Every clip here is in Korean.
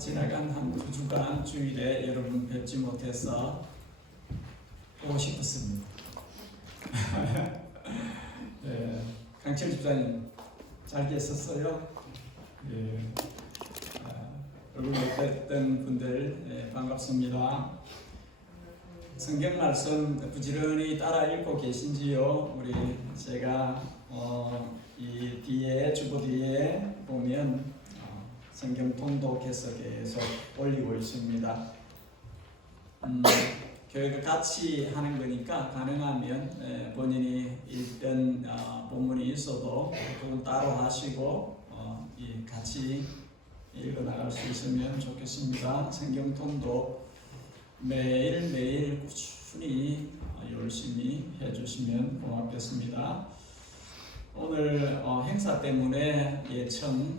지나간 한 2주간 주일에 여러분 뵙지 못해서 보고 싶었습니다. 네, 강철 집사님 잘 계셨어요? 네, 얼굴 못 뵀던 분들 반갑습니다. 성경 말씀 부지런히 따라 읽고 계신지요? 우리 제가 이 뒤에 주보 뒤에 보면 성경 통독해서 계속 올리고 있습니다. 교회가 같이 하는 거니까 가능하면 본인이 읽던 본문이 있어도 그건 따로 하시고 같이 읽어 나갈 수 있으면 좋겠습니다. 성경 통독 매일매일 꾸준히 열심히 해주시면 고맙겠습니다. 오늘 행사 때문에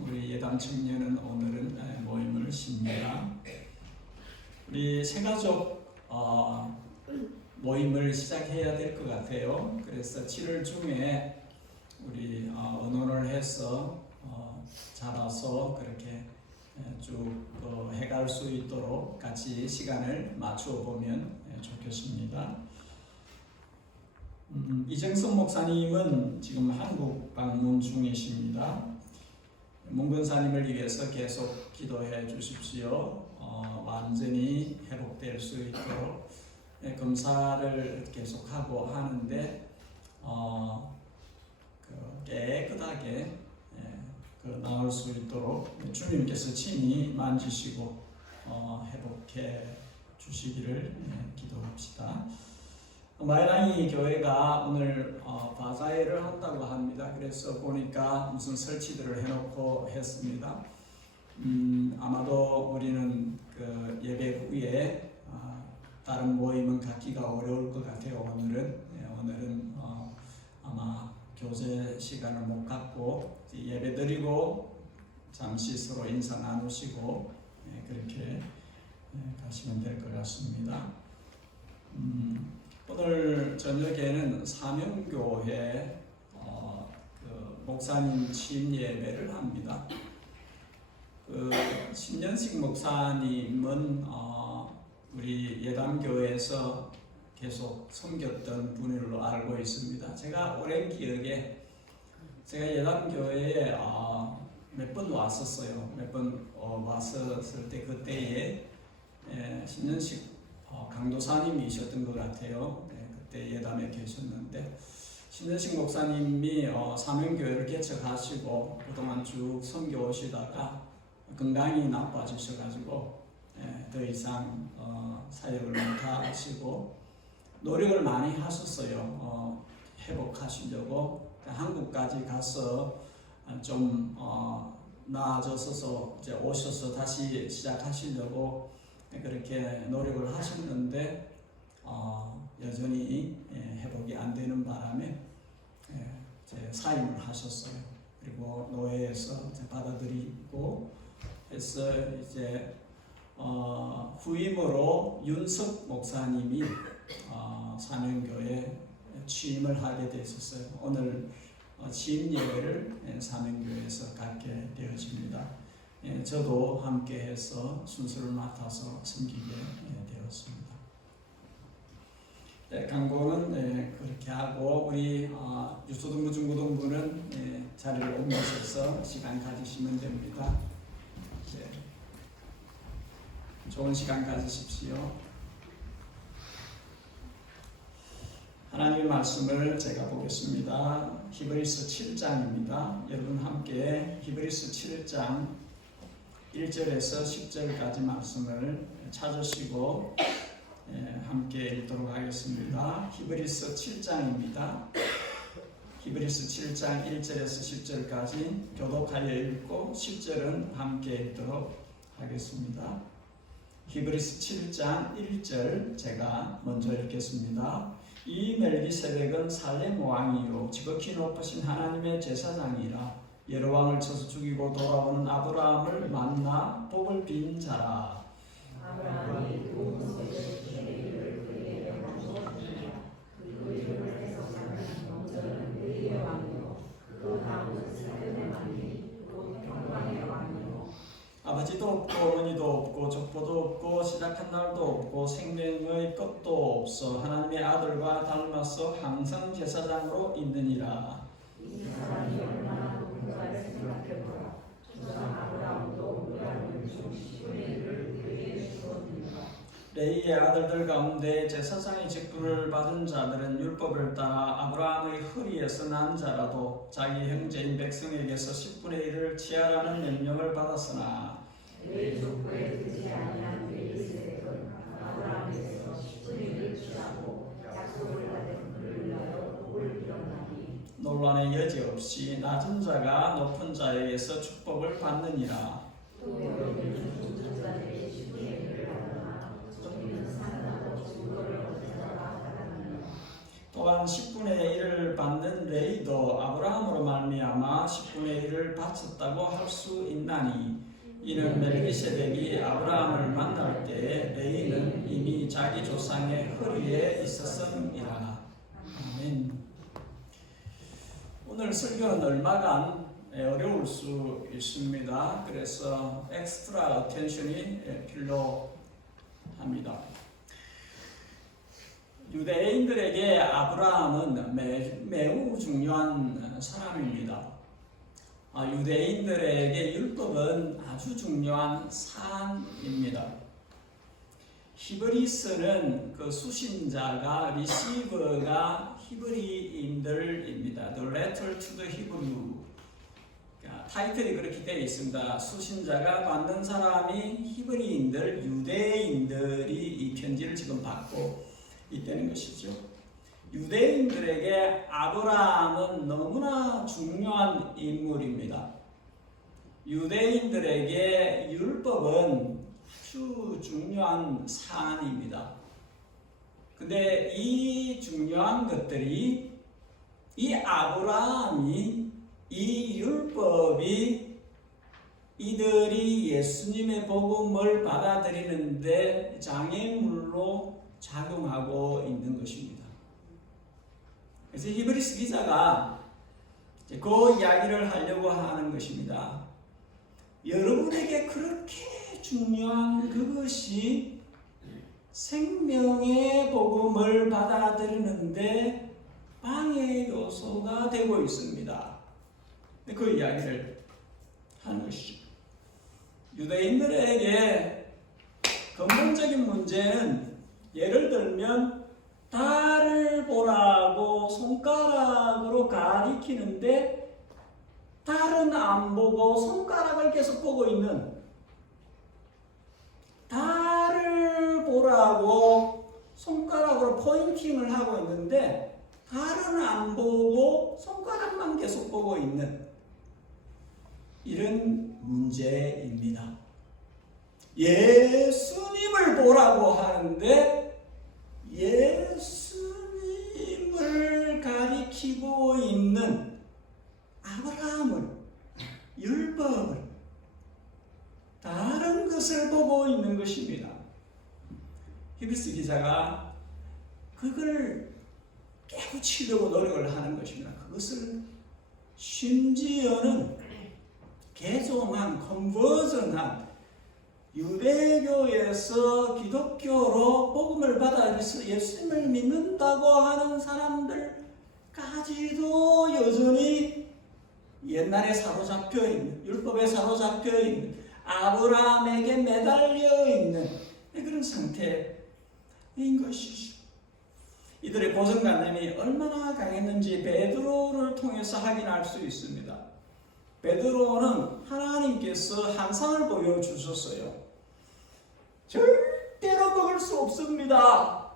우리 예담 청년은 오늘은 모임을 쉽니다. 우리 새가족 모임을 시작해야 될 것 같아요. 그래서 7월 중에 우리 의논을 해서 잡아서 그렇게 쭉 해갈 수 있도록 같이 시간을 맞추어 보면 좋겠습니다. 이정선 목사님은 지금 한국 방문 중이십니다. 문근사님을 위해서 계속 기도해 주십시오. 완전히 회복될 수 있도록 검사를 계속하고 하는데 깨끗하게 나을 수 있도록 주님께서 친히 만지시고 회복해 주시기를 기도합시다. 마이랑이 교회가 오늘 바자회를 한다고 합니다. 그래서 보니까 무슨 설치들을 해놓고 했습니다. 아마도 우리는 그 예배 후에 다른 모임은 갖기가 어려울 것 같아요. 오늘은 아마 교제 시간을 못 갖고 예배 드리고 잠시 서로 인사 나누시고 그렇게 가시면 될 것 같습니다. 오늘 저녁에는 사명교회 목사님 취임 예배를 합니다. 신년식 목사님은 우리 예담교회에서 계속 섬겼던 분으로 알고 있습니다. 제가 오랜 기억에 제가 예담교회에 몇 번 왔었어요. 몇 번 왔었을 때 그때에 신년식 강도사님이셨던 것 같아요. 그때 예담에 계셨는데 신년식 목사님이 사명교회를 개척하시고 그동안 쭉 섬겨오시다가 건강이 나빠지셔가지고 더 이상 사역을 못하시고 노력을 많이 하셨어요. 회복하시려고 한국까지 가서 좀 나아져서 이제 오셔서 다시 시작하시려고 그렇게 노력을 하셨는데 여전히 회복이 안 되는 바람에 사임을 하셨어요. 그리고 노회에서 받아들이고 해서 이제 후임으로 윤석 목사님이 사명교회 취임을 하게 되었어요. 오늘 취임 예배를 사명교회에서 갖게 되어집니다. 저도 함께해서 순서를 맡아서 섬기게 되었습니다. 강고는 그렇게 하고 우리 유소등부 중고등부는 자리를 옮기셔서 시간 가지시면 됩니다. 좋은 시간 가지십시오. 하나님의 말씀을 제가 보겠습니다. 히브리서 7장입니다. 여러분 함께 히브리서 7장 1절에서 10절까지 말씀을 찾으시고 함께 읽도록 하겠습니다. 히브리서 7장입니다. 히브리서 7장 1절에서 10절까지 교독하여 읽고 10절은 함께 읽도록 하겠습니다. 히브리서 7장 1절 제가 먼저 읽겠습니다. 이 멜기세덱은 살렘 왕이요 지극히 높으신 하나님의 제사장이라 여로왕을 쳐서 죽이고 돌아오는 아브라함을 만나 복을 빈 자라. 아브라함이 그의 그에게 명하셨느니라. 그리고 이름을 해석하는 명절은 의의 왕이요 그 다음은 살렘의 왕이 곧 평강의 왕이요 아버지도 없고 어머니도 없고 족보도 없고 시작한 날도 없고 생명의 끝도 없어 하나님의 아들과 닮아서 항상 제사장으로 있느니라. 이 사람이 얼마나 높은가를 생각해보라. 조상 아브라함도 우리하는 중 10분의 1을 그에게 주었느니라. 레위의 아들들 가운데 제사장의 직분을 받은 자들은 율법을 따라 아브라함의 허리에서 난 자라도 자기 형제인 백성에게서 10분의 1을 취하라는 명령을 받았으나 레위 족보에 들지 아니한 멜기세덱은 아브라함에게서 10분의 1을 취하고 약속을 받은 그를 위하여 복을 빌었나니 논란의 여지 없이 낮은 자가 높은 자에게서 축복을 받느니라. 또 여러분은 종자들의 10분의 1을 받으나 저희는 상하고 증거를 얻은 자가 받았느니라. 또한 10분의 1을 받는 레위도 아브라함으로 말미암아 10분의 1을 바쳤다고 할 수 있나니 이는 멜기세덱이 아브라함을 만날 때에 레위는 이미 자기 조상의 허리에 있었음이라. 아멘. 오늘 설교는 얼마간 어려울 수 있습니다. 그래서 엑스트라 어텐션이 필요합니다. 유대인들에게 아브라함은 매우 중요한 사람입니다. 유대인들에게 율법은 아주 중요한 사안입니다. 히브리서는 그 수신자가 리시버가 히브리인들입니다. The letter to the Hebrew. 타이틀이 그렇게 되어 있습니다. 수신자가 받는 사람이 히브리인들, 유대인들이 이 편지를 지금 받고 있다는 것이죠. 유대인들에게 아브라함은 너무나 중요한 인물입니다. 유대인들에게 율법은 아주 중요한 사안입니다. 근데 이 중요한 것들이 이 아브라함이 이 율법이 이들이 예수님의 복음을 받아들이는데 장애물로 작용하고 있는 것입니다. 그래서 히브리서 기자가 그 이야기를 하려고 하는 것입니다. 여러분에게 그렇게 중요한 그것이 생명의 복음을 받아들이는데 방해 요소가 되고 있습니다. 그 이야기를 하는 것이죠. 유대인들에게 근본적인 문제는 예를 들면 달을 보라고 손가락으로 가리키는데 달은 안 보고 손가락을 계속 보고 있는, 달을 보라고 손가락으로 포인팅을 하고 있는데 달은 안 보고 손가락만 계속 보고 있는 이런 문제입니다. 예수님을 보라고 하는데 예수님을 가리키고 있는 아브라함을, 율법을, 다른 것을 보고 있는 것입니다. 히브리서 기자가 그걸 깨우치려고 노력을 하는 것입니다. 그것을 심지어는 개종한, 컨버전한 유대교에서 기독교로 복음을 받아 예수님을 믿는다고 하는 사람들까지도 여전히 옛날에 사로잡혀 있는, 율법에 사로잡혀 있는, 아브라함에게 매달려 있는 그런 상태인 것이죠. 이들의 고정관념이 얼마나 강했는지 베드로를 통해서 확인할 수 있습니다. 베드로는 하나님께서 환상을 보여주셨어요. 절대로 먹을 수 없습니다.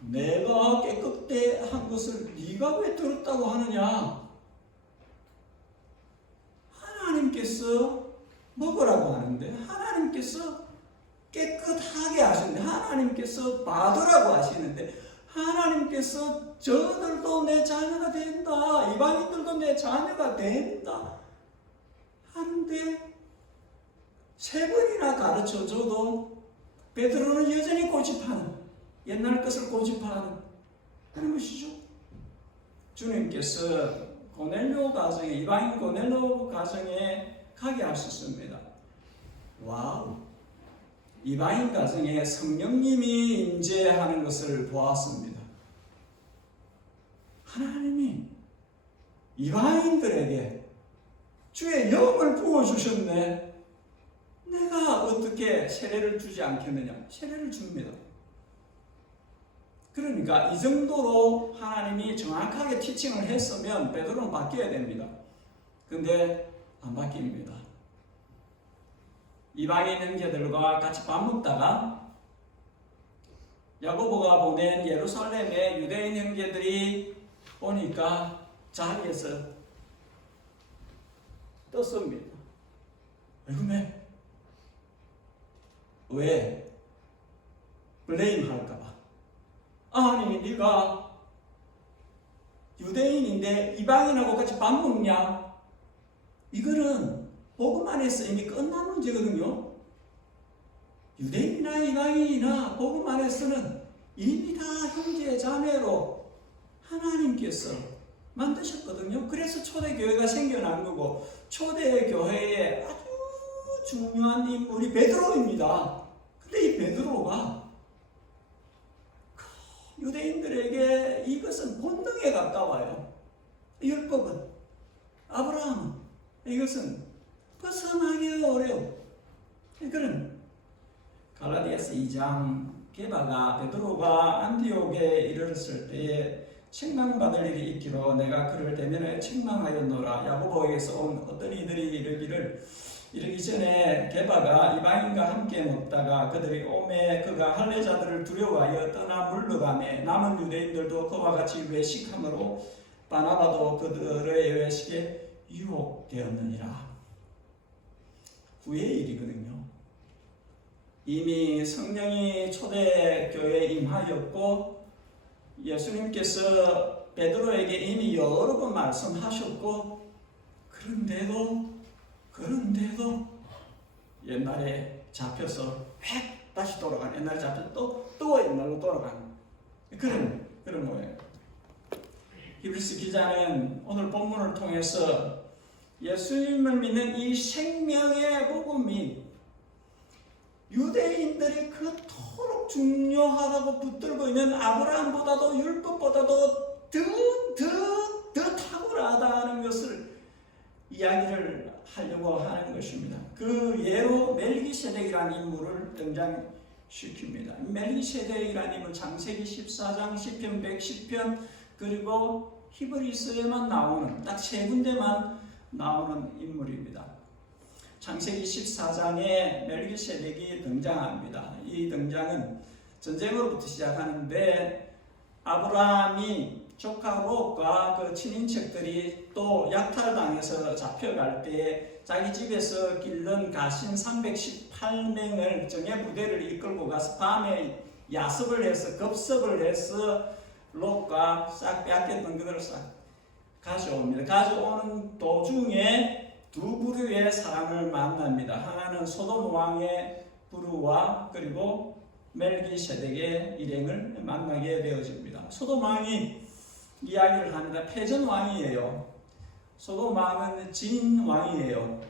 내가 깨끗한 것을 네가 왜 들었다고 하느냐? 하나님께서 먹으라고 하는데, 하나님께서 깨끗하게 하시는데, 하나님께서 받으라고 하시는데, 하나님께서 저들도 내 자녀가 된다, 이방인들도 내 자녀가 된다 하는데 3번이나 가르쳐줘도 베드로는 여전히 고집하는, 옛날 것을 고집하는 그런 것이죠. 주님께서 고넬료 가정에, 이방인 고넬료 가정에 가게 하셨습니다. 와우! 이방인 가정에 성령님이 임재하는 것을 보았습니다. 하나님이 이방인들에게 주의 영을 부어주셨네. 내가 어떻게 세례를 주지 않겠느냐? 세례를 줍니다. 그러니까 이 정도로 하나님이 정확하게 티칭을 했으면 베드로는 바뀌어야 됩니다. 근데 안 바뀝니다. 이방인 형제들과 같이 밥 먹다가 야고보가 보낸 예루살렘의 유대인 형제들이 오니까 자리에서 떴습니다. 왜? 블레임 할까봐. 아니 네가 유대인인데 이방인하고 같이 밥 먹냐? 이거는 복음 안에서 이미 끝난 문제거든요. 유대인이나 이방인이나 복음 안에서는 이미 다 형제 자매로 하나님께서 만드셨거든요. 그래서 초대교회가 생겨난 거고 초대교회의 아주 중요한 인물이 베드로입니다. 근데 이 베드로가 유대인들에게 이것은 본능에 가까워요. 율법은, 아브라함은 이것은 벗어나기 어려워. 그런 갈라디아서 2장 게다가 베드로가 안디옥에 이르렀을 때에 책망받을 일이 있기로 내가 그를 대면에 책망하였노라. 야고보에게서 온 어떤 이들이 이르기 전에 게바가 이방인과 함께 먹다가 그들이 오매 그가 할례자들을 두려워하여 떠나 물러가매 남은 유대인들도 그와 같이 외식함으로 바나바도 그들의 외식에 유혹되었느니라. 후의 일이거든요. 이미 성령이 초대교회에 임하였고 예수님께서 베드로에게 이미 여러 번 말씀하셨고 그런데도 옛날에 잡혀서 획 다시 돌아가는, 옛날에 잡혀서 또 옛날로 돌아가는 그런 모양이에요. 히브리서 기자는 오늘 본문을 통해서 예수님을 믿는 이 생명의 복음이 유대인들이 그토록 중요하다고 붙들고 있는 아브라함보다도 율법보다도 더 탁월하다는 것을 이야기를 하려고 하는 것입니다. 그 예로 멜기세덱이라는 인물을 등장시킵니다. 멜기세덱이라는 인물 창세기 14장, 시편 110편 그리고 히브리서에만 나오는 딱 세 군데만 나오는 인물입니다. 창세기 14장에 멜기세덱이 등장합니다. 이 등장은 전쟁으로부터 시작하는데 아브라함이 조카 롯과 그 친인척들이 또 약탈당해서 잡혀갈 때 자기 집에서 기른 가신 318명을 정예 부대를 이끌고 가서 밤에 야습을 해서 급습을 해서 롯과 싹 빼앗겼던 그들을 싹 가져옵니다. 가져오는 도중에 두 부류의 사람을 만납니다. 하나는 소돔 왕의 부류와 그리고 멜기세덱의 일행을 만나게 되어집니다. 소돔 왕이 이야기를 합니다. 패전 왕이에요. 소돔 왕은 진 왕이에요.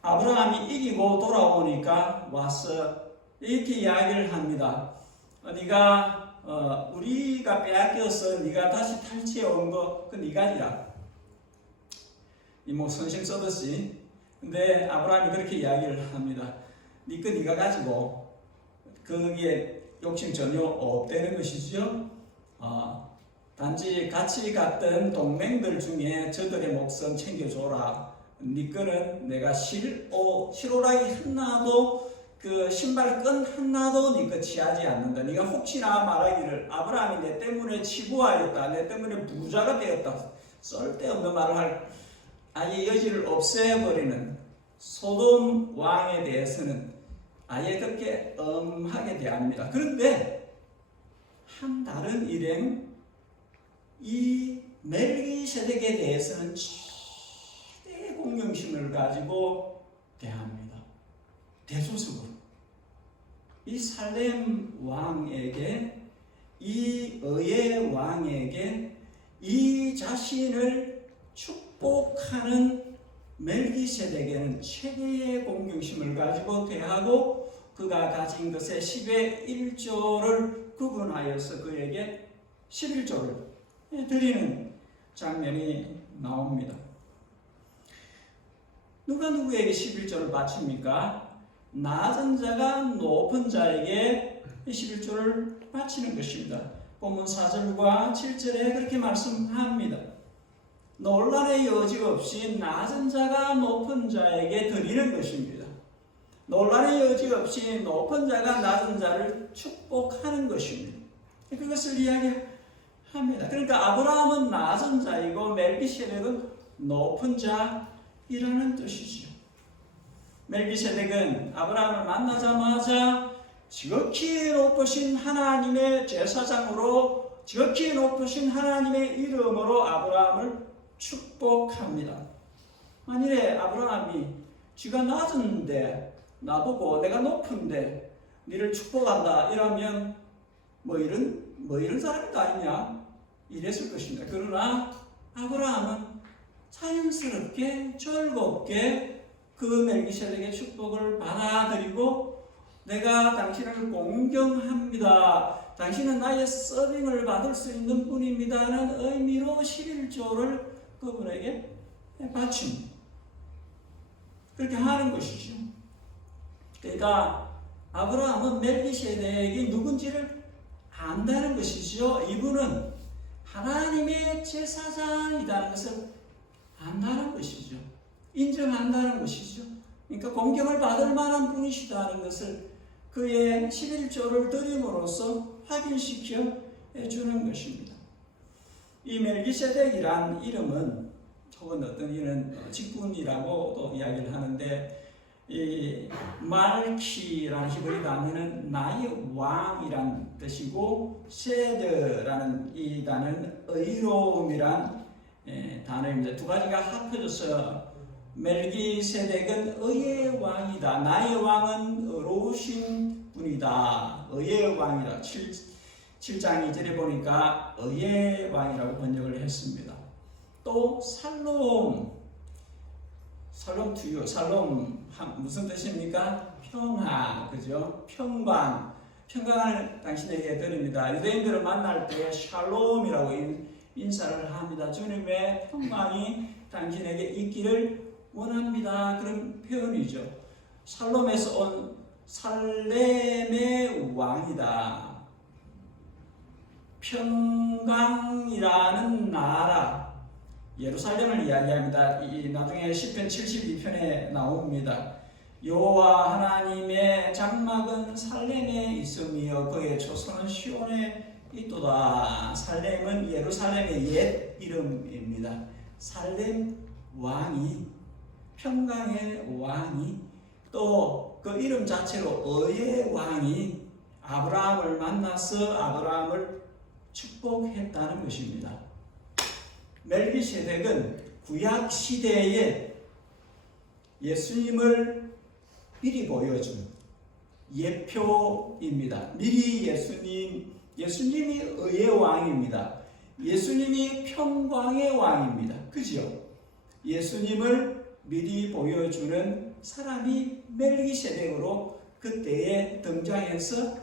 아브라함이 이기고 돌아오니까 와서 이렇게 이야기를 합니다. 우리가 빼앗겨서 네가 다시 탈취해 온 거 그 네 가지라. 뭐 선심 써듯이. 근데 아브라함이 그렇게 이야기를 합니다. 네 거 네가 가지고 거기에 욕심 전혀 없다는 것이죠. 단지 같이 갔던 동맹들 중에 저들의 목숨 챙겨줘라. 네 거는 내가 실오라기 하나도 그 신발끈 하나도 네 거 취하지 않는다. 네가 혹시나 말하기를 아브라함이 내 때문에 치부하였다. 내 때문에 부자가 되었다. 쓸데없는 말을 할 아예 여지를 없애버리는 소돔 왕에 대해서는 아예 그렇게 엄하게 대합니다. 그런데 한 다른 일행 이 멜기세덱에 대해서는 최대의 공경심을 가지고 대합니다. 대조적으로 이 살렘 왕에게 이 의의 왕에게 이 자신을 축복하는 멜기세덱에는 최대의 공경심을 가지고 대하고 그가 가진 것의 10의 1조를 구분하여서 그에게 11조를 드리는 장면이 나옵니다. 누가 누구에게 11조를 바칩니까? 낮은 자가 높은 자에게 11조를 바치는 것입니다. 본문 4절과 7절에 그렇게 말씀합니다. 논란의 여지 없이 낮은 자가 높은 자에게 드리는 것입니다. 논란의 여지 없이 높은 자가 낮은 자를 축복하는 것입니다. 그것을 이야기합니다. 그러니까 아브라함은 낮은 자이고 멜기세덱은 높은 자이라는 뜻이죠. 멜기세덱은 아브라함을 만나자마자 지극히 높으신 하나님의 제사장으로 지극히 높으신 하나님의 이름으로 아브라함을 축복합니다. 만일에 아브라함이 지가 낮은데 나보고 내가 높은데 너를 축복한다 이러면 뭐 이런 사람이 다 있냐 이랬을 것입니다. 그러나 아브라함은 자연스럽게 즐겁게 그 멜기세덱의 축복을 받아들이고 내가 당신을 공경합니다. 당신은 나의 서빙을 받을 수 있는 분입니다는 의미로 11조를 그분에게 바칩니다. 그렇게 하는 것이죠. 그러니까 아브라함은 멜기세덱이 누군지를 안다는 것이죠. 이분은 하나님의 제사장이라는 것을 안다는 것이죠. 인정한다는 것이죠. 그러니까 공경을 받을 만한 분이시다는 것을 그의 11조를 드림으로써 확인시켜 주는 것입니다. 이 멜기세덱이란 이름은 혹은 어떤 이런 직분이라고도 이야기를 하는데 이 말키라는 히브리 단어는 나의 왕이란 뜻이고 세드라는 이 단어는 의로움이란 단어입니다. 두 가지가 합쳐져서 멜기세덱은 의의 왕이다. 나의 왕은 의로우신 분이다. 의의 왕이다. 7장 2절에 보니까 의의 왕이라고 번역을 했습니다. 또 살롬 투유, 살롬 무슨 뜻입니까? 평화, 그죠? 평강을 당신에게 드립니다. 유대인들을 만날 때 샬롬이라고 인사를 합니다. 주님의 평강이 당신에게 있기를 원합니다. 그런 표현이죠. 살롬에서 온 살렘의 왕이다. 평강이라는 나라 예루살렘을 이야기합니다. 나중에 시편 72편에 나옵니다. 여호와 하나님의 장막은 살렘에 있으며 그의 초소는 시온에 있도다. 살렘은 예루살렘의 옛 이름입니다. 살렘 왕이 평강의 왕이 또 그 이름 자체로 의의 왕이 아브라함을 만나서 아브라함을 축복했다는 것입니다. 멜기세덱은 구약 시대에 예수님을 미리 보여준 예표입니다. 미리 예수님이 의의 왕입니다. 예수님이 평강의 왕입니다. 그죠? 예수님을 미리 보여주는 사람이 멜기세덱으로 그때에 등장해서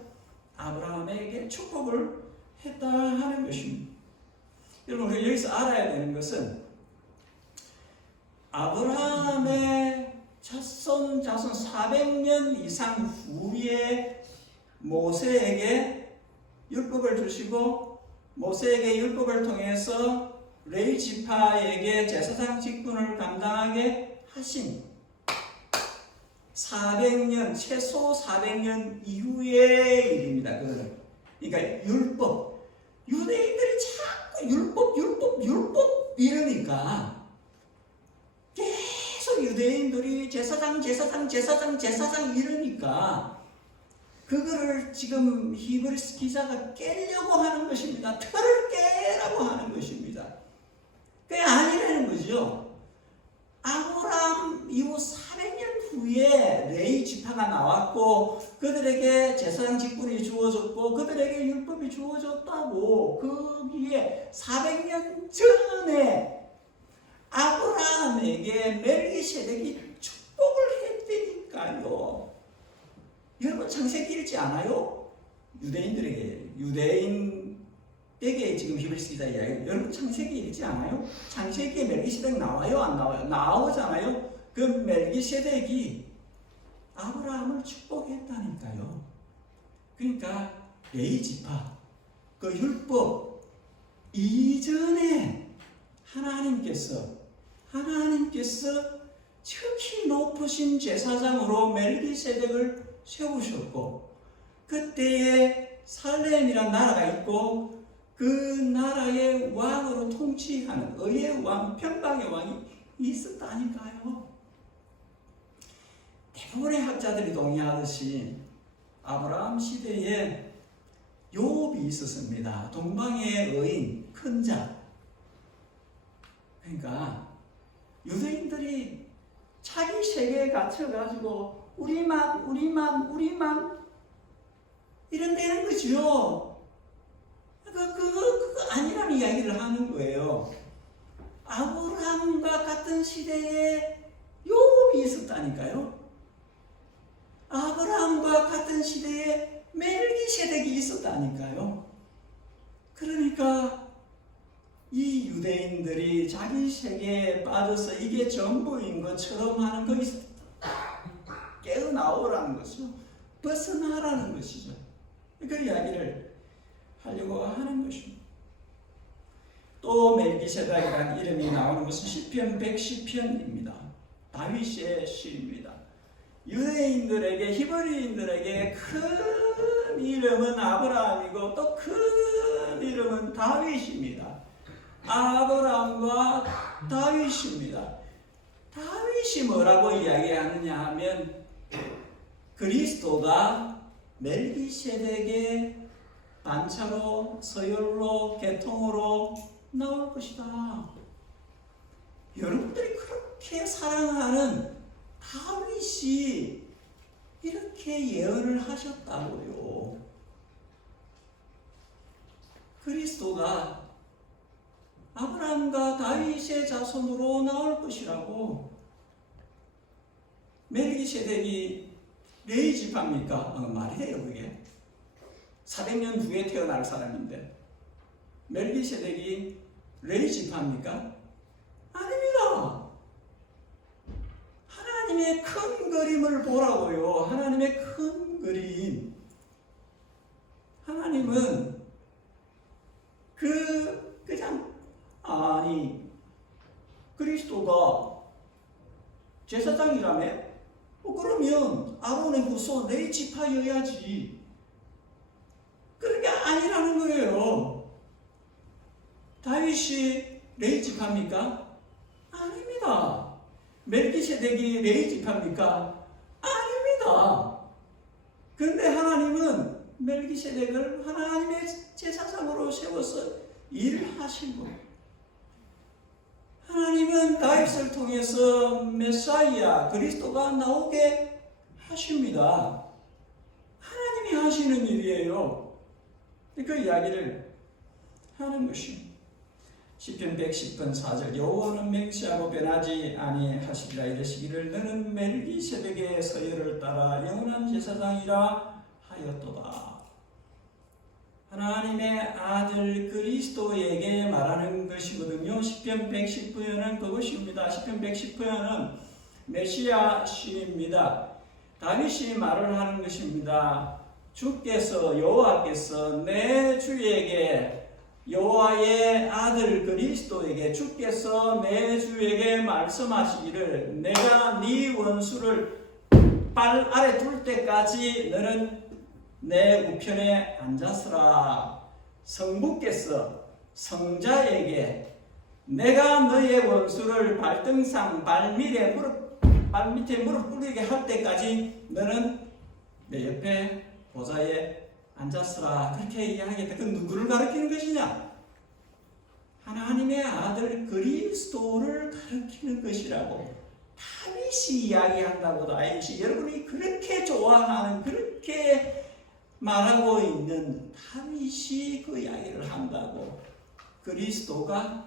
아브라함에게 축복을 했다 하는 것입니다. 여러분, 우리가 여기서 알아야 되는 것은 아브라함의 자손 400년 이상 후에 모세에게 율법을 주시고 모세에게 율법을 통해서 레위 지파에게 제사장 직분을 감당하게 하신 400년, 최소 400년 이후의 일입니다. 그러니까 율법, 유대인들이 자꾸 율법 이러니까 계속 유대인들이 제사장 이러니까 그거를 지금 히브리스 기자가 깨려고 하는 것입니다. 틀을 깨라고 하는 것입니다. 그게 아니라는 거죠. 아브라함 이후 400년 후에 레위 지파가 나왔고 그들에게 제사장 직분이 주어졌고 그들에게 율법이 주어졌다고 거기에 400년 전에 아브라함에게 멜기세덱이 축복을 했다니까요. 여러분 창세기 읽지 않아요? 유대인에게 지금 히브리서기자 이야기. 여러분 창세기 읽지 않아요? 창세기에 멜기세덱 나와요? 안 나와요? 나오잖아요. 그 멜기세덱이 아브라함을 축복했다니까요. 그러니까 레위지파 그 율법 이전에 하나님께서 지극히 높으신 제사장으로 멜기세덱을 세우셨고, 그때에 살렘이란 나라가 있고 그 나라의 왕으로 통치하는 의의 왕, 평강의 왕이 있었다니까요. 대부분의 학자들이 동의하듯이 아브라함 시대에 욥이 있었습니다. 동방의 의인, 큰 자. 그러니까 유대인들이 자기 세계에 갇혀가지고 우리만 이런다는 거죠. 그거 아니라는 이야기를 하는 거예요. 아브라함과 같은 시대에 욥이 있었다니까요. 아브라함과 같은 시대에 멜기세덱이 있었다니까요. 그러니까 이 유대인들이 자기 세계에 빠져서 이게 전부인 것처럼 하는 것이 깨어나오라는 것이죠. 벗어나라는 것이죠. 그 이야기를 하려고 하는 것입니다. 또 멜기세덱이라는 이름이 나오는 것은 시편 110편입니다. 다윗의 시입니다. 유대인들에게, 히브리인들에게 큰 이름은 아브라함이고 또 큰 이름은 다윗입니다. 아브라함과 다윗입니다. 다윗이 뭐라고 이야기하느냐 하면 그리스도가 멜기세덱의 반차로, 서열로, 계통으로 나올 것이다. 여러분들이 그렇게 사랑하는 다윗이 이렇게 예언을 하셨다고요. 그리스도가 아브라함과 다윗의 자손으로 나올 것이라고. 멜기세덱이 레위 지파입니까? 말이 돼요 그게. 400년 후에 태어날 사람인데 멜기세덱이 레위 지파입니까? 아닙니다. 하나님의 큰 그림을 보라고요. 하나님의 큰 그림. 하나님은 그리스도가 제사장이라며? 그러면 아론의 후손 레위 지파여야지. 그런 게 아니라는 거예요. 다윗이 레위 지파입니까? 아닙니다. 멜기세덱이 레위 지파입니까? 아닙니다. 그런데 하나님은 멜기세덱을 하나님의 제사장으로 세워서 일을 하시고, 하나님은 다윗을 통해서 메사이아 그리스도가 나오게 하십니다. 하나님이 하시는 일이에요. 그 이야기를 하는 것입니다. 시편 110편 4절 여호와는 맹세하고 변하지 아니하시리라 이르시기를 너는 멜기세덱의 서열을 따라 영원한 제사장이라 하였도다. 하나님의 아들 그리스도에게 말하는 것이거든요. 시편 110편은 그것입니다. 시편 110편은 메시아 시입니다. 다윗이 말을 하는 것입니다. 여호와께서 내 주에게, 여호와의 아들 그리스도에게 주께서 내 주에게 말씀하시기를 내가 네 원수를 발 아래 둘 때까지 너는 내 우편에 앉았으라. 성부께서 성자에게 내가 너의 원수를 발등상 발밑에 무릎 꿇게 할 때까지 너는 내 옆에 보좌에 앉았으라. 그렇게 이야기했다. 그 누구를 가리키는 것이냐? 하나님의 아들 그리스도를 가리키는 것이라고 다윗이 이야기한다고. 다윗이 여러분이 그렇게 좋아하는, 그렇게 말하고 있는 다윗이 그 이야기를 한다고. 그리스도가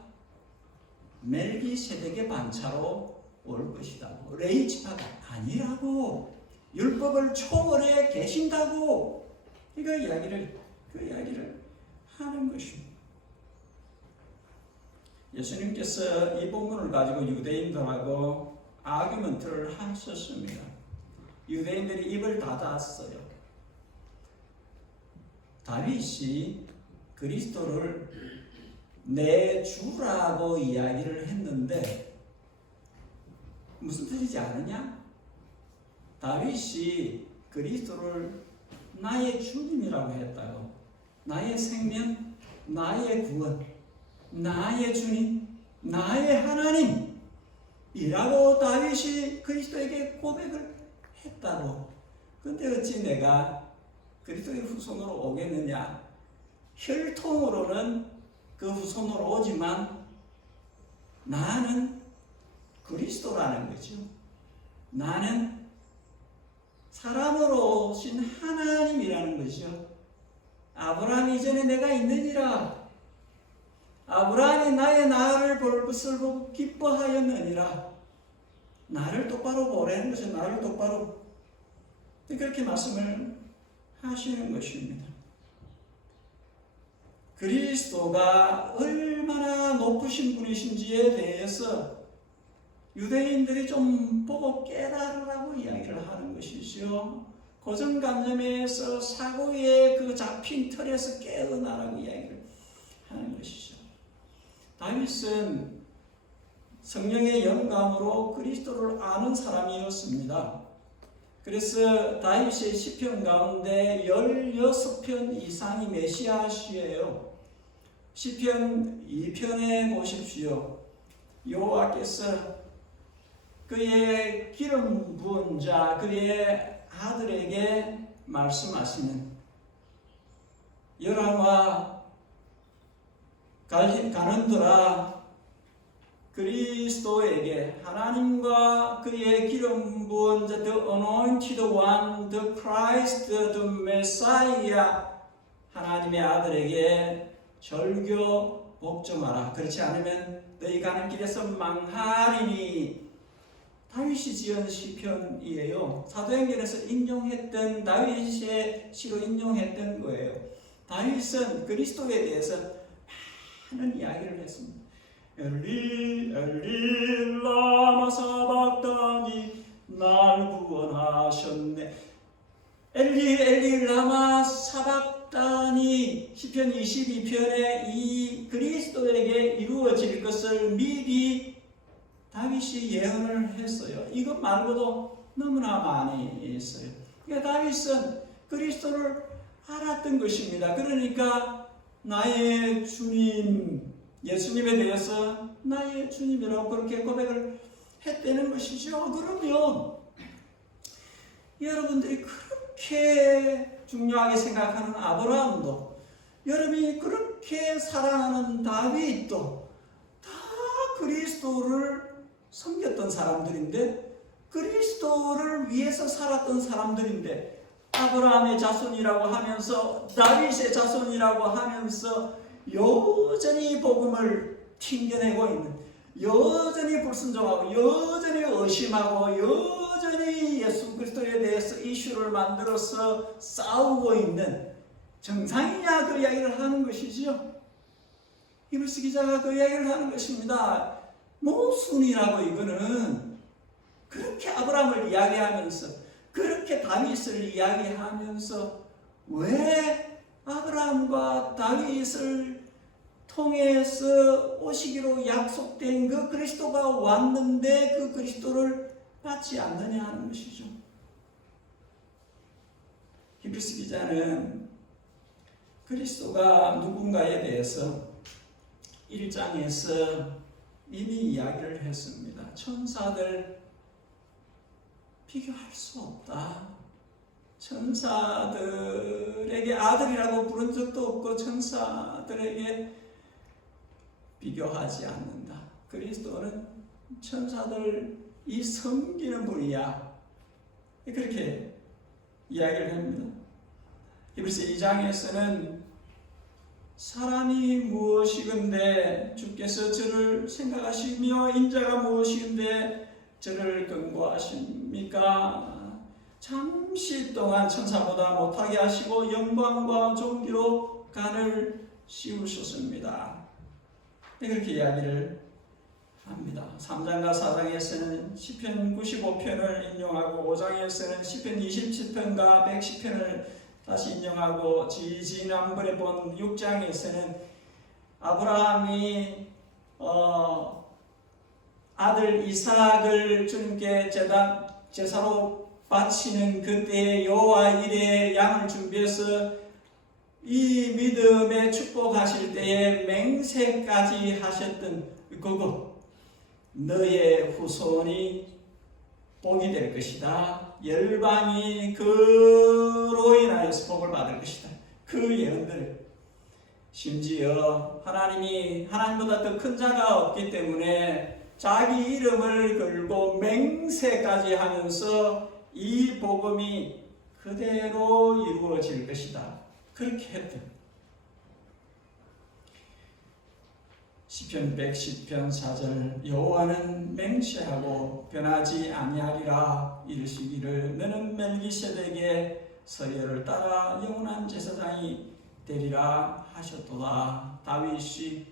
멜기세덱의 반차로 올 것이다고. 레위 지파가 아니라고. 율법을 초월해 계신다고. 그 이야기를 하는 것입니다. 예수님께서 이 본문을 가지고 유대인들하고 아규먼트를 하셨습니다. 유대인들이 입을 닫았어요. 다윗이 그리스도를 내 주라고 이야기를 했는데 무슨 뜻이지 아느냐? 다윗이 그리스도를 나의 주님이라고 했다고. 나의 생명, 나의 구원, 나의 주님, 나의 하나님이라고 다윗이 그리스도에게 고백을 했다고. 근데 어찌 내가 그리스도의 후손으로 오겠느냐? 혈통으로는 그 후손으로 오지만 나는 그리스도라는 거죠. 나는 사람으로 오신 하나님이라는 것이죠. 아브라함 이전에 내가 있느니라. 아브라함이 나의 나를 볼 것을 보고 기뻐하였느니라. 나를 똑바로 보라는 것은 나를 똑바로 그렇게 말씀을 하시는 것입니다. 그리스도가 얼마나 높으신 분이신지에 대해서 유대인들이 좀 보고 깨달으라고 이야기를 하는 것이죠. 고정관념에서 사고의 그 잡힌 틀에서 깨어나라고 이야기를 하는 것이죠. 다윗은 성령의 영감으로 그리스도를 아는 사람이었습니다. 그래서 다윗의 시편 가운데 16편 이상이 메시아시예요. 시편 2편에 보십시오. 여호와께서 그의 기름 부은 자 그의 아들에게 말씀하시는 열왕과 가는더라. 그리스도에게 하나님과 그의 기름 부은 자 the anointed one, the Christ, the Messiah 하나님의 아들에게 절교 복종하라. 그렇지 않으면 너희 가는 길에서 망하리니. 다윗이 지은 시편이에요. 사도행전에서 인용했던 다윗의 시로 인용했던 거예요. 다윗은 그리스도에 대해서 많은 이야기를 했습니다. 엘리 엘리 라마 사박다니 날 구원하셨네. 엘리 엘리 라마 사박다니. 시편 22편에 이 그리스도에게 이루어질 것을 미리 다윗이 예언을 했어요. 이것 말고도 너무나 많이 있어요. 그러니까 다윗은 그리스도를 알았던 것입니다. 그러니까 나의 주님, 예수님에 대해서 나의 주님이라고 그렇게 고백을 했다는 것이죠. 그러면 여러분들이 그렇게 중요하게 생각하는 아브라함도, 여러분이 그렇게 사랑하는 다윗도 다 그리스도를 섬겼던 사람들인데, 그리스도를 위해서 살았던 사람들인데, 아브라함의 자손이라고 하면서 다윗의 자손이라고 하면서 여전히 복음을 튕겨내고 있는, 여전히 불순종하고 여전히 의심하고 여전히 예수 그리스도에 대해서 이슈를 만들어서 싸우고 있는 정상이냐, 그 이야기를 하는 것이죠. 히브리서 기자가 그 이야기를 하는 것입니다. 모순이라고. 이거는 그렇게 아브라함을 이야기하면서, 그렇게 다윗을 이야기하면서 왜 아브라함과 다윗을 통해서 오시기로 약속된 그 그리스도가 왔는데 그 그리스도를 받지 않느냐 하는 것이죠. 히브리서 기자는 그리스도가 누군가에 대해서 1장에서 이미 이야기를 했습니다. 천사들 비교할 수 없다. 천사들에게 아들이라고 부른 적도 없고 천사들에게 비교하지 않는다. 그리스도는 천사들이 섬기는 분이야. 그렇게 이야기를 합니다. 히브리서 2장에서는 사람이 무엇이건대 주께서 저를 생각하시며 인자가 무엇이건대 저를 경고하십니까? 잠시 동안 천사보다 못하게 하시고 영광과 존귀로 간을 씌우셨습니다. 이렇게 이야기를 합니다. 3장과 4장에서는 시편 95편을 인용하고 5장에서는 시편 27편과 110편을 다시 인용하고 지난번에 본 6장에서는 아브라함이 아들 이삭을 주님께 제사로 바치는 그때에 여호와 이레의 양을 준비해서 이 믿음에 축복하실 때에 맹세까지 하셨던 그거, 너의 후손이 복이 될 것이다. 열방이 그로 인하여서 복을 받을 것이다. 그 예언들, 심지어 하나님이 하나님보다 더 큰 자가 없기 때문에 자기 이름을 걸고 맹세까지 하면서 이 복음이 그대로 이루어질 것이다. 그렇게 했다. 시편 110편 4절 여호와는 맹세하고 변하지 아니하리라 이르시기를 너는 멜기세덱의 서열을 따라 영원한 제사장이 되리라 하셨도다. 다윗이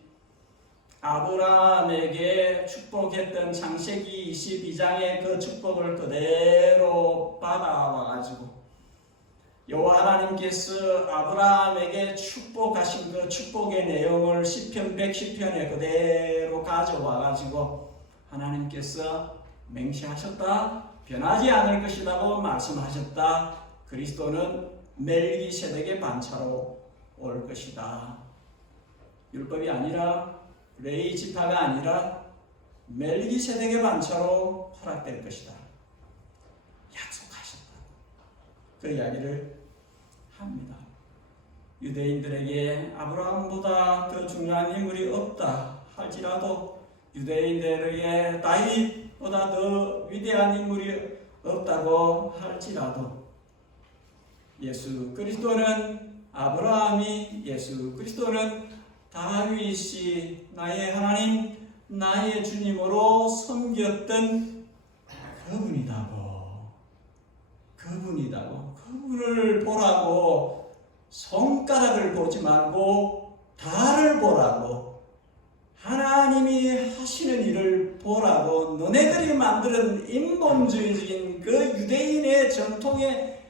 아브라함에게 축복했던 창세기 22장의 그 축복을 그대로 받아와가지고 여호와 하나님께서 아브라함에게 축복하신 그 축복의 내용을 시편 110편에 그대로 가져와가지고 하나님께서 맹세하셨다. 변하지 않을 것이라고 말씀하셨다. 그리스도는 멜기세덱의 반차로 올 것이다. 율법이 아니라 레위 지파가 아니라 멜기세덱의 반차로 허락될 것이다. 약속하셨다. 그 이야기를 합니다. 유대인들에게 아브라함보다 더 중요한 인물이 없다 할지라도 유대인들에게 다윗보다 더 위대한 인물이 없다고 할지라도 예수 그리스도는 아브라함이 예수 그리스도는 다윗이 나의 하나님 나의 주님으로 섬겼던 그분이다고 그분을 보라고 손가락을 보지 말고 달을 보라고 하나님이 하시는 일을 보라고 너네들이 만드는 인본주의적인 그 유대인의 전통에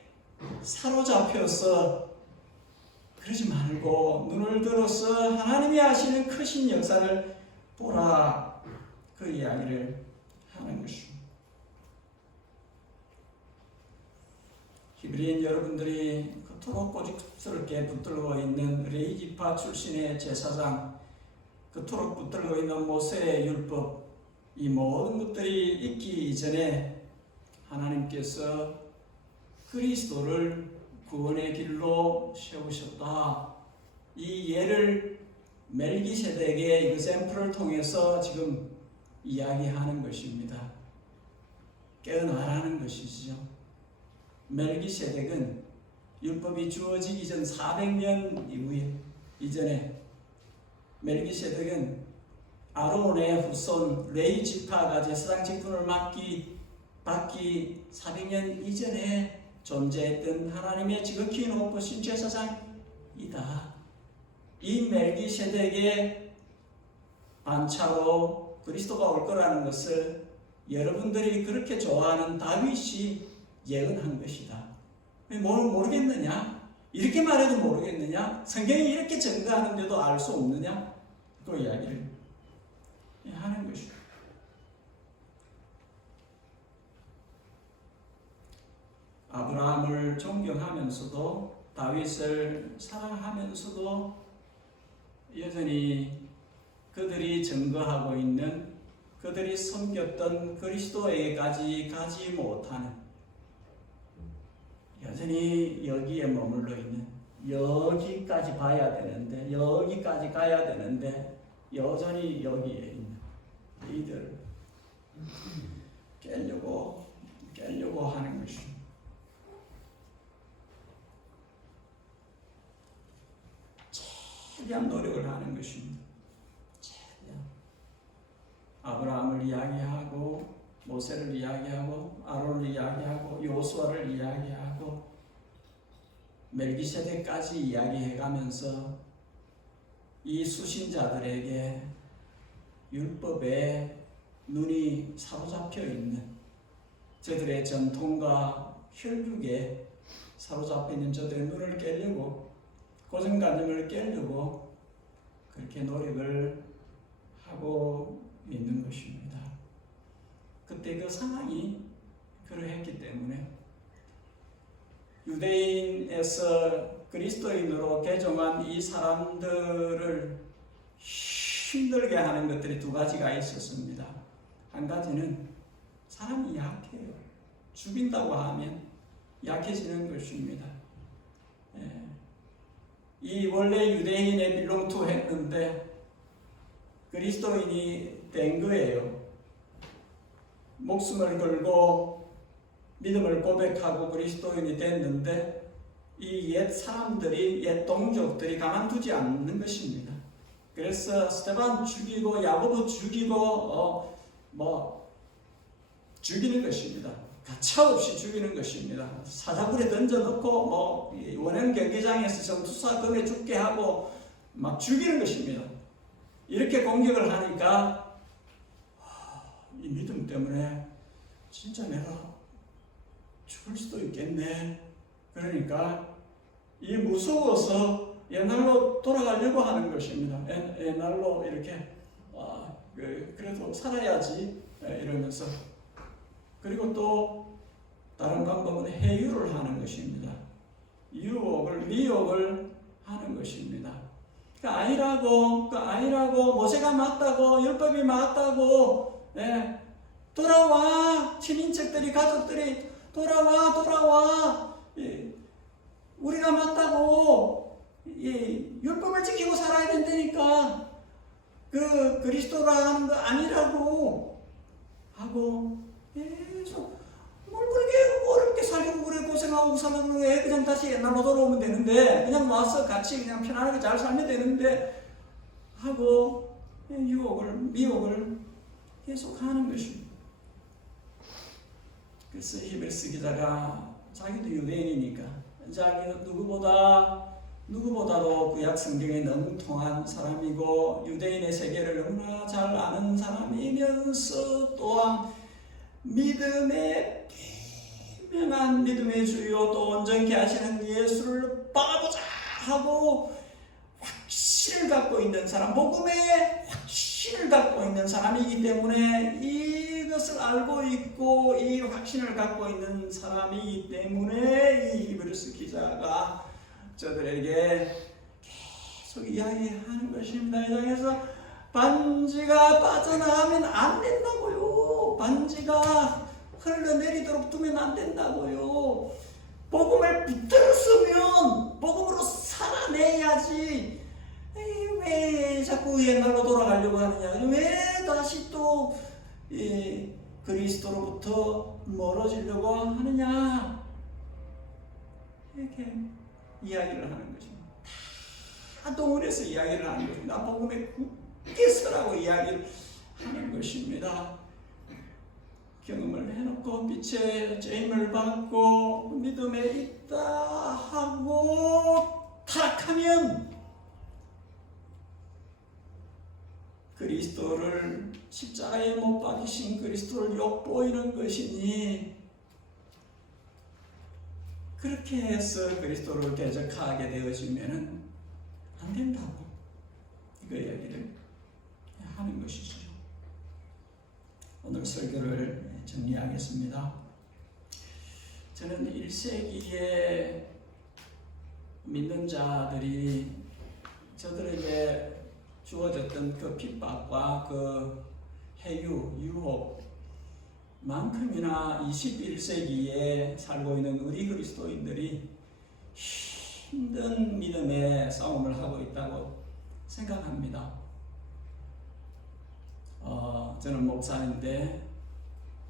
사로잡혀서 그러지 말고 눈을 들어서 하나님이 하시는 크신 역사를 보라. 그 이야기를 하는 것입니다. 히브리인 여러분들이 그토록 고집스럽게 붙들고 있는 레위 지파 출신의 제사장, 그토록 붙들고 있는 모세의 율법, 이 모든 것들이 있기 이전에 하나님께서 그리스도를 구원의 길로 세우셨다. 이 예를 멜기세덱의 example을 통해서 지금 이야기하는 것입니다. 깨어나라는 것이죠. 멜기세덱은 율법이 주어지기 전 400년 이전에 멜기세덱은 아론의 후손 레위 지파가 제사장 직분을 받기 400년 이전에 존재했던 하나님의 지극히 높으신 제사장이다. 이 멜기세덱의 반차로 그리스도가 올 거라는 것을 여러분들이 그렇게 좋아하는 다윗이 예언한 것이다. 모르겠느냐? 이렇게 말해도 모르겠느냐? 성경이 이렇게 증거하는데도 알 수 없느냐? 그 이야기를 하는 것이다. 아브라함을 존경하면서도 다윗을 사랑하면서도 여전히 그들이 증거하고 있는 그들이 섬겼던 그리스도에게까지 가지 못하는 여전히 여기에 머물러 있는 여기까지 봐야 되는데 여기까지 가야 되는데 여전히 여기에 있는 이들을 깨려고 하는 것입니다. 최대한 노력을 하는 것입니다. 최대한. 아브라함을 이야기하고 모세를 이야기하고 아론을 이야기하고 요수아를 이야기하고 멜기세덱까지 이야기해가면서 이 수신자들에게 율법에 눈이 사로잡혀 있는, 저들의 전통과 혈육에 사로잡혀 있는 저들의 눈을 깨려고, 고정관념을 깨려고 그렇게 노력을 하고 있는 것입니다. 그때 그 상황이 그러했기 때문에 유대인에서 그리스도인으로 개종한 이 사람들을 힘들게 하는 것들이 두 가지가 있었습니다. 한 가지는 사람이 약해요. 죽인다고 하면 약해지는 것입니다. 이 원래 유대인의 빌롱투 했는데 그리스도인이 된 거예요. 목숨을 걸고 믿음을 고백하고 그리스도인이 됐는데 이 옛 사람들이, 옛 동족들이 가만두지 않는 것입니다. 그래서 스데반 죽이고 야고보 죽이고 죽이는 것입니다. 가차없이 죽이는 것입니다. 사자굴에 던져놓고 원형 경기장에서 전투사금에 죽게 하고 막 죽이는 것입니다. 이렇게 공격을 하니까 이 믿음 때문에 진짜 내가 죽을 수도 있겠네. 그러니까 이 무서워서 옛날로 돌아가려고 하는 것입니다. 옛날로 이렇게 그래도 살아야지 이러면서. 그리고 또 다른 방법은 해유를 하는 것입니다. 유혹을, 미혹을 하는 것입니다. 아니라고 모세가 맞다고, 율법이 맞다고, 돌아와, 친인척들이, 가족들이 돌아와, 우리가 맞다고, 율법을 지키고 살아야 된다니까, 그 그리스도가 하는 거 아니라고 하고 계속 뭘 그렇게 어렵게 살고 그래 고생하고 살는 거에 그냥 다시 옛날로 돌아오면 되는데, 그냥 와서 같이 그냥 편안하게 잘 살면 되는데 하고 유혹을, 미혹을 계속 하는 것입니다. 그래서 히브리서 기자가 자기도 유대인이니까 자기 누구보다도 구약 성경에 능통한 사람이고 유대인의 세계를 너무나 잘 아는 사람이면서 또한 믿음의 분명한 믿음의 주요 또 온전케 하시는 예수를 바라보자 하고 확신을 갖고 있는 사람, 복음의 확신을 갖고 있는 사람이기 때문에, 이것을 알고 있고 이 확신을 갖고 있는 사람이기 때문에 이 히브리서 기자가 저들에게 계속 이야기하는 것입니다. 이 장에서 반지가 빠져나가면 안 된다고요. 반지가 흘러내리도록 두면 안 된다고요. 복음을 붙들었으면 복음으로 살아내야지. 왜 자꾸 옛날로 돌아가려고 하느냐? 왜 다시 또 그리스도로부터 멀어지려고 하느냐? 이렇게 이야기를 하는 것입니다. 다 동원해서 이야기를 하는 것입니다. 복음에 굳게 서라고 이야기를 하는 것입니다. 경험을 해놓고 빛의 죄임을 받고 믿음에 있다 하고 타락하면 그리스도를, 십자가에 못 박히신 그리스도를 욕보이는 것이니, 그렇게 해서 그리스도를 대적하게 되어지면 안 된다고 이거 이야기를 하는 것이죠. 오늘 설교를 정리하겠습니다. 저는 1세기에 믿는 자들이 저들에게 주어졌던 그 핍박과 그 해유, 유혹만큼이나 21세기에 살고 있는 우리 그리스도인들이 힘든 믿음의 싸움을 하고 있다고 생각합니다. 저는 목사인데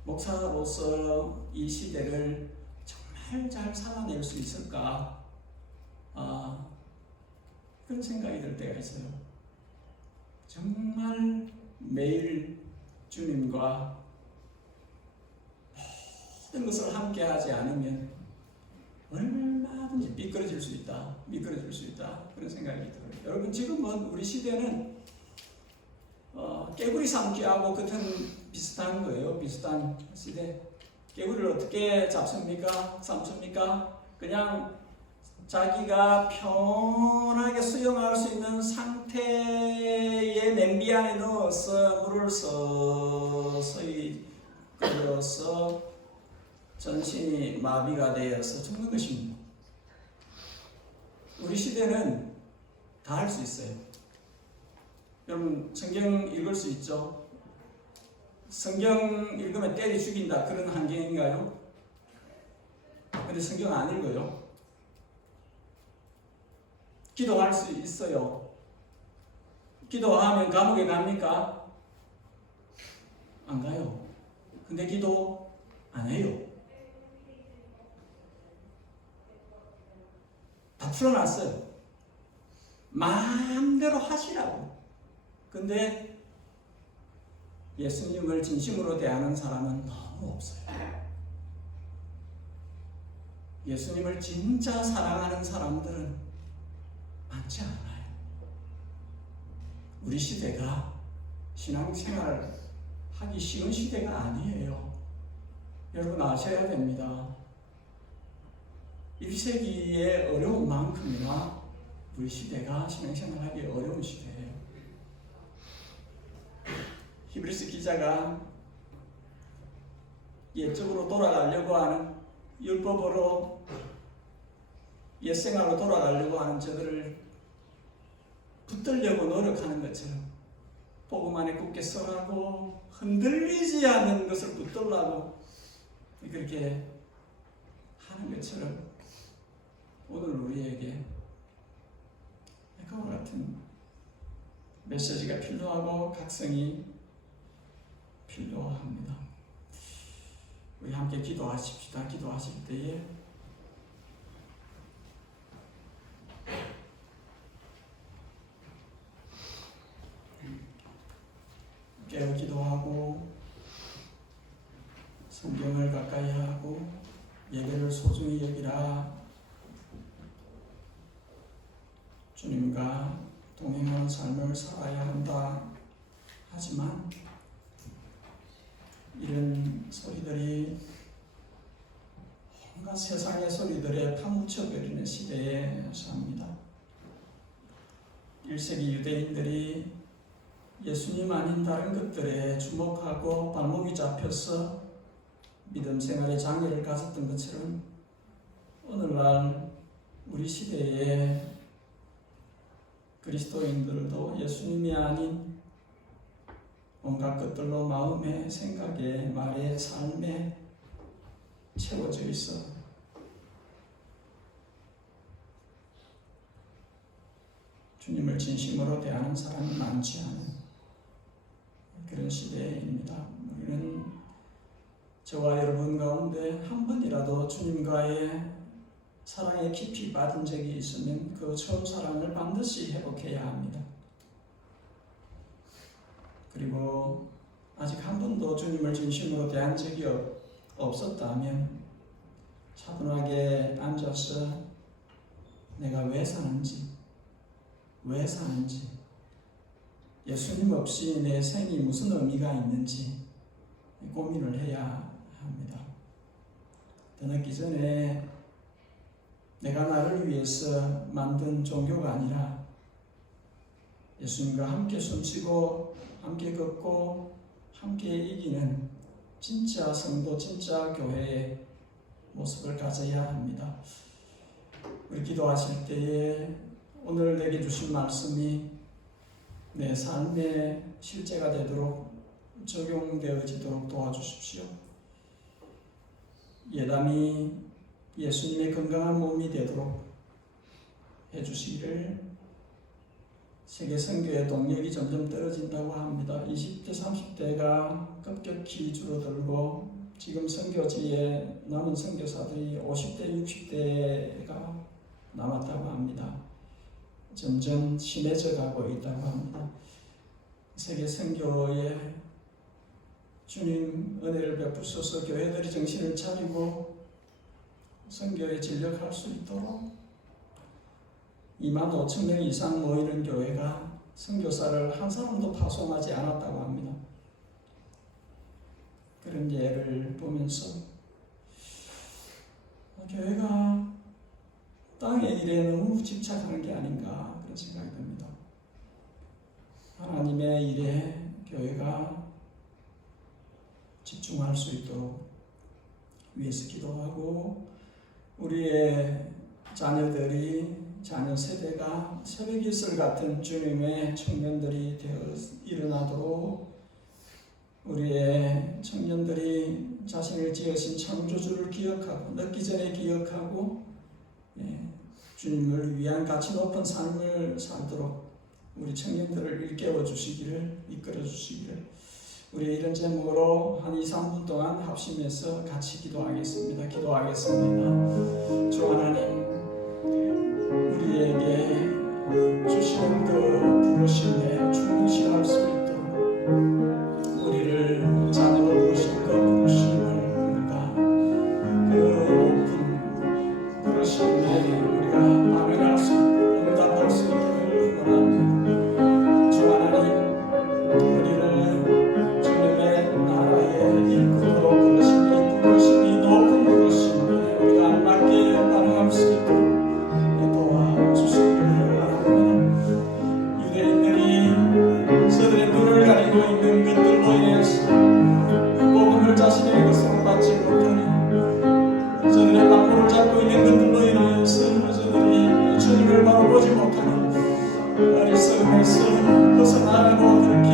목사로서 이 시대를 정말 잘 살아낼 수 있을까? 그런 생각이 들 때가 있어요. 정말 매일 주님과 모든 것을 함께 하지 않으면 얼마든지 미끄러질 수 있다. 그런 생각이 들어요. 여러분, 지금은 우리 시대는 깨구리 삼기하고 비슷한 거예요. 비슷한 시대. 깨구리를 어떻게 삼습니까? 그냥 자기가 편하게 수영할 수 있는 상태의 냄비 안에 넣어서 물을 서서히 끓여서 전신이 마비가 되어서 죽는 것입니다. 우리 시대는 다 할 수 있어요. 여러분, 성경 읽을 수 있죠? 성경 읽으면 때려 죽인다, 그런 환경인가요? 근데 성경 안 읽어요. 기도할 수 있어요. 기도하면 감옥에 갑니까? 안 가요. 근데 기도 안 해요. 다 풀어놨어요. 마음대로 하시라고. 근데 예수님을 진심으로 대하는 사람은 너무 없어요. 예수님을 진짜 사랑하는 사람들은 많지 않아요. 우리 시대가 신앙생활 하기 쉬운 시대가 아니에요. 여러분 아셔야 됩니다. 1세기의 어려운 만큼이나 우리 시대가 신앙생활 하기 어려운 시대예요. 히브리서 기자가 옛적으로 돌아가려고 하는, 율법으로 옛생활로 돌아가려고 하는 저들을 붙들려고 노력하는 것처럼 복음 안에 굳게 서라고 흔들리지 않는 것을 붙들라고 그렇게 하는 것처럼 오늘 우리에게 그와 같은 메시지가 필요하고 각성이 필요합니다. 우리 함께 기도하십시다. 기도하실 때에 깨어 기도하고 성경을 가까이 하고 예배를 소중히 여기라. 주님과 동행하는 삶을 살아야 한다. 하지만 이런 소리들이 온갖 세상의 소리들에 파묻혀버리는 시대에 삽니다. 1세기 유대인들이 예수님 아닌 다른 것들에 주목하고 발목이 잡혀서 믿음 생활에 장애를 가졌던 것처럼 오늘날 우리 시대에 그리스도인들도 예수님이 아닌 온갖 것들로 마음에, 생각에, 말에, 삶에 채워져 있어 주님을 진심으로 대하는 사람이 많지 않은 그런 시대입니다. 우리는 저와 여러분 가운데 한 번이라도 주님과의 사랑에 깊이 빠진 적이 있으면 그 처음 사랑을 반드시 회복해야 합니다. 그리고 아직 한 번도 주님을 진심으로 대한 적이 없었다면 차분하게 앉아서 내가 왜 사는지, 예수님 없이 내 생이 무슨 의미가 있는지 고민을 해야 합니다. 더 늦기 전에 내가 나를 위해서 만든 종교가 아니라 예수님과 함께 숨쉬고 함께 걷고 함께 이기는 진짜 성도, 진짜 교회의 모습을 가져야 합니다. 우리 기도하실 때에 오늘 내게 주신 말씀이 내 삶의 실제가 되도록 적용되어지도록 도와주십시오. 예담이 예수님의 건강한 몸이 되도록 해주시기를. 세계 선교의 동력이 점점 떨어진다고 합니다. 20대, 30대가 급격히 줄어들고 지금 선교지에 남은 선교사들이 50대, 60대가 남았다고 합니다. 점점 심해져 가고 있다고 합니다. 세계 선교에 주님 은혜를 베푸소서 교회들이 정신을 차리고 선교에 진력할 수 있도록 25,000명 이상 모이는 교회가 선교사를 한 사람도 파송하지 않았다고 합니다. 그런 예를 보면서 교회가 땅의 일에 너무 집착하는 게 아닌가 그런 생각이 듭니다. 하나님의 일에 교회가 집중할 수 있도록 위해서 기도하고 우리의 자녀 세대가 새벽이슬 같은 주님의 청년들이 되어 일어나도록 우리의 청년들이 자신을 지으신 창조주를 기억하고 늦기 전에 기억하고 주님을 위한 가치 높은 삶을 살도록 우리 청년들을 일깨워 주시기를 이끌어 주시기를 우리 이런 제목으로 한 2-3분 동안 합심해서 같이 기도하겠습니다. 주 하나님 우리에게 주시는 그 부르심에 충실할 수 있도록 우리를 자녀로 부르신 그 부르심을 우리가 그 높은 부르심에 우리가 반응할 수 있고 응답할 수 있기를 원합니다. 주 하나님 우리를 주님의 나라에 이끌도록 부르신 이 부르심이 높은 부르심에 우리가 알맞게 반응할 수 있도록 도와주시기를 원합니다. 유대인들이 저들의 눈을 가리고 있는 것들로 인해서 복음을 자신의 것으로 받지 못하니 저들의 방법을 잡고 있는 것들로 인하여서 저들이 주님을 바로 보지 못하는 어리석음에서 벗어나라고 그렇게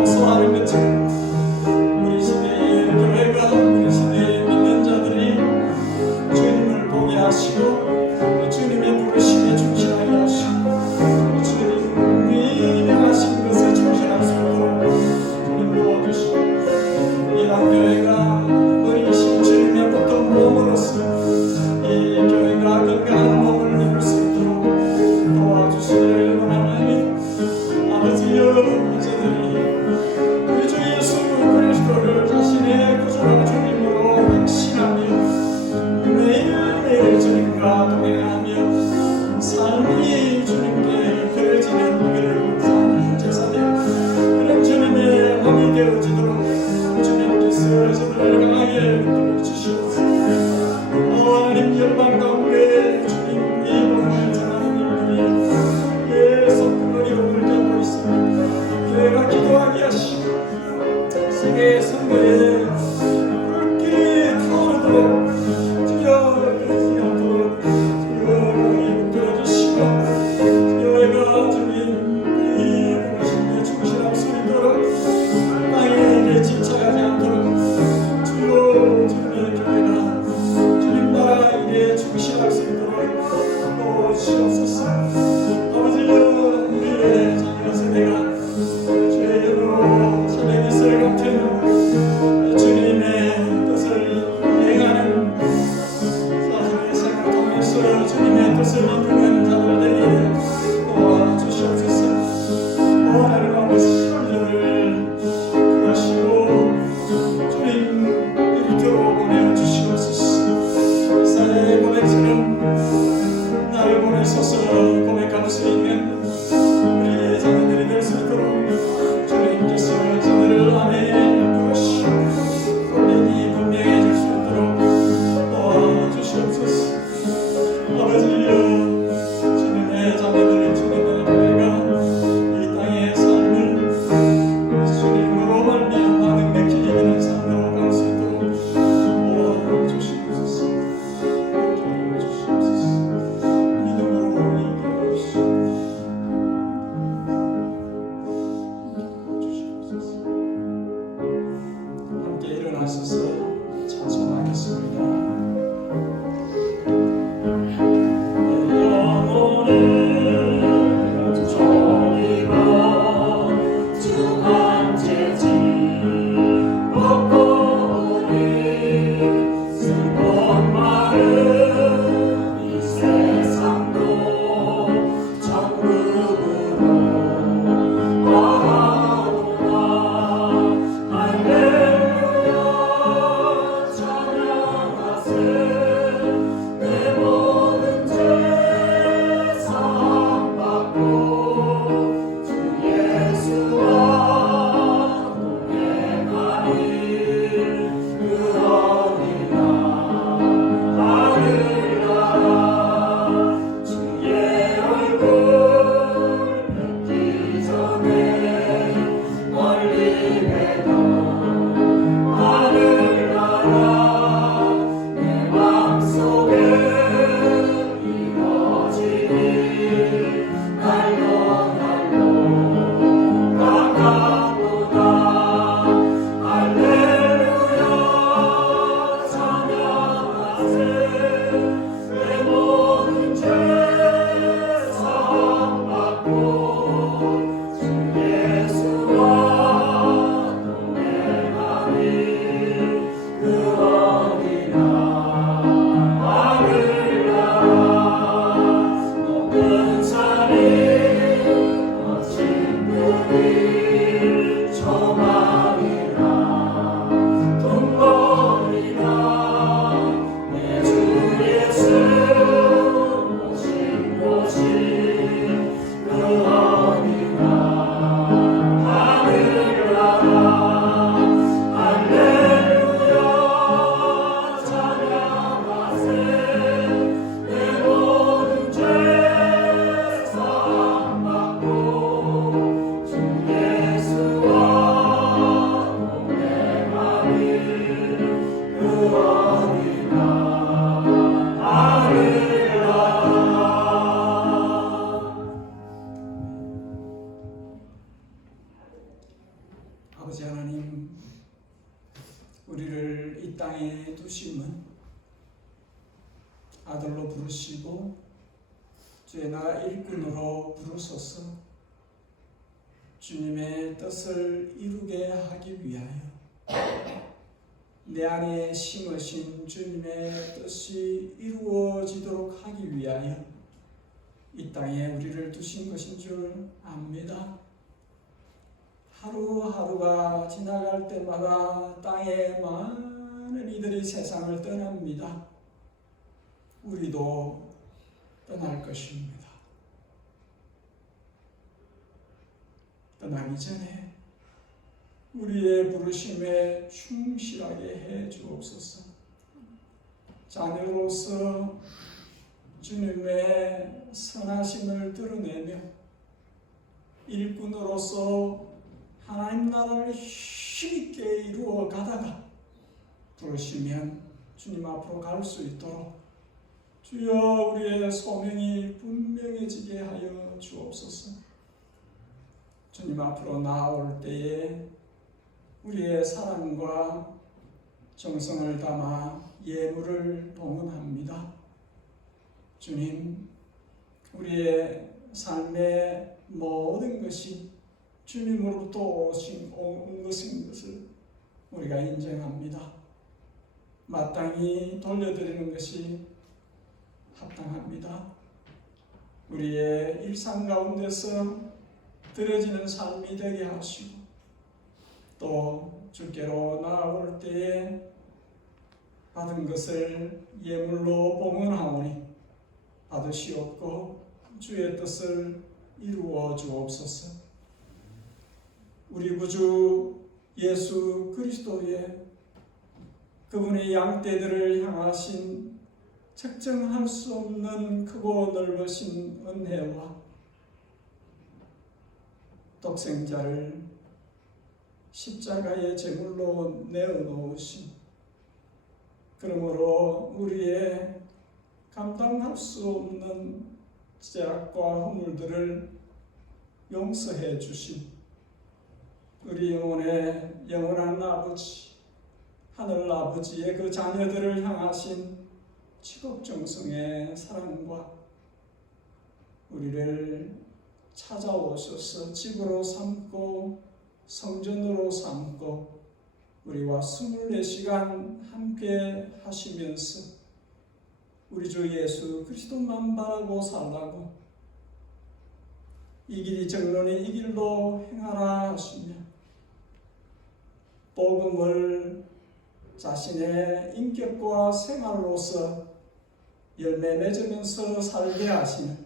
호소하는 것처럼 우리 시대의 교회가 우리 시대의 믿는 자들이 주님을 보게 하시고 주님의 부르심에 충실하게 하시고 주님이 명하신 것에 충실할 수 있도록 주님 도와주시고 이런 교회가 어리신 주님의 보통 몸으로서 이 교회가 건강한 몸을 이룰 수 있도록 도와주시기를 원하나니 아버지여 저들이 우리 주 예수 그리스도를 자신의 구주로 주님으로 확신하며 매일매일 주님과 동행하며 삶이 주님께 드려지는 그런 제사되어 그런 주님의 몸이 되어지도록 주님께서 저들을 강하게 붙들어 주시옵소서. 하나님 열방 가운데 주님 이 복음을 전하는 일들이 계속 어려움을 겪고 있습니다. 교회가 기도하게 하시고 세계 선교에 붉게 타오르도록 주여 그러지 않도록 주여 붙들어주시고 교회가 주님 이 부르심에 충실할 수 있도록 땅의 일에 집착하지 않도록 주여 주님의 교회가 주님 나라 일에 충실할 수 있도록 도와주시옵소서. 아버지여 우리의 자녀 세대가 죄로 새벽이슬 같은 주님의 뜻을 이행하는 사실의 생을 통해서 주님의 뜻을 이루는 자들 되게 도와주시옵소서. 하나님 아버지 우리를 구하시고 주님 일교로 보내주시옵소서. 이사의 고백처럼 나를 보내소서 고백할 수 있는 우리의 자녀들이 될 수 있도록 주님께서 저들을 안에 부으시고 본인이 분명해질 수 있도록 도와주시옵소서. 아버지여 부르시고 주의 나라 일꾼으로 부르소서. 주님의 뜻을 이루게 하기 위하여 내 안에 심으신 주님의 뜻이 이루어지도록 하기 위하여 이 땅에 우리를 두신 것인 줄 압니다. 하루하루가 지나갈 때마다 땅에 많은 이들이 세상을 떠납니다. 우리도 떠날 것입니다. 떠나기 전에 우리의 부르심에 충실하게 해 주옵소서. 자녀로서 주님의 선하심을 드러내며 일꾼으로서 하나님 나라를 힘있게 이루어 가다가 부르시면 주님 앞으로 갈 수 있도록 주여 우리의 소명이 분명해지게 하여 주옵소서. 주님 앞으로 나아올 때에 우리의 사랑과 정성을 담아 예물을 봉헌합니다. 주님, 우리의 삶의 모든 것이 주님으로부터 온 것인 것을 우리가 인정합니다. 마땅히 돌려드리는 것이 합당합니다. 우리의 일상 가운데서 드려지는 삶이 되게 하시고 또 주께로 나아올 때에 받은 것을 예물로 봉헌하오니 받으시옵고 주의 뜻을 이루어 주옵소서. 우리 구주 예수 그리스도의 그분의 양떼들을 향하신 측정할 수 없는 크고 넓으신 은혜와 독생자를 십자가의 제물로 내어놓으신, 그러므로 우리의 감당할 수 없는 죄악과 허물들을 용서해 주신 우리 영혼의 영원한 아버지, 하늘 아버지의 그 자녀들을 향하신 치곡정성의 사랑과 우리를 찾아오셔서 집으로 삼고 성전으로 삼고 우리와 24시간 함께 하시면서 우리 주 예수 그리스도만 바라고 살라고 이 길이 정론이 이 길로 행하라 하시며 복음을 자신의 인격과 생활로서 열매 맺으면서 살게 하시는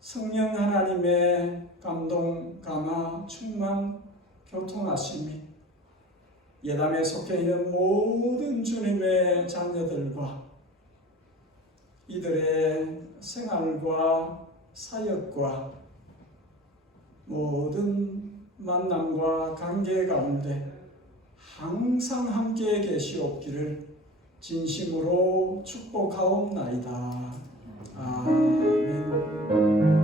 성령 하나님의 감동, 감화, 충만, 교통하심이 예담에 속해 있는 모든 주님의 자녀들과 이들의 생활과 사역과 모든 만남과 관계 가운데 항상 함께 계시옵기를 진심으로 축복하옵나이다. 아멘.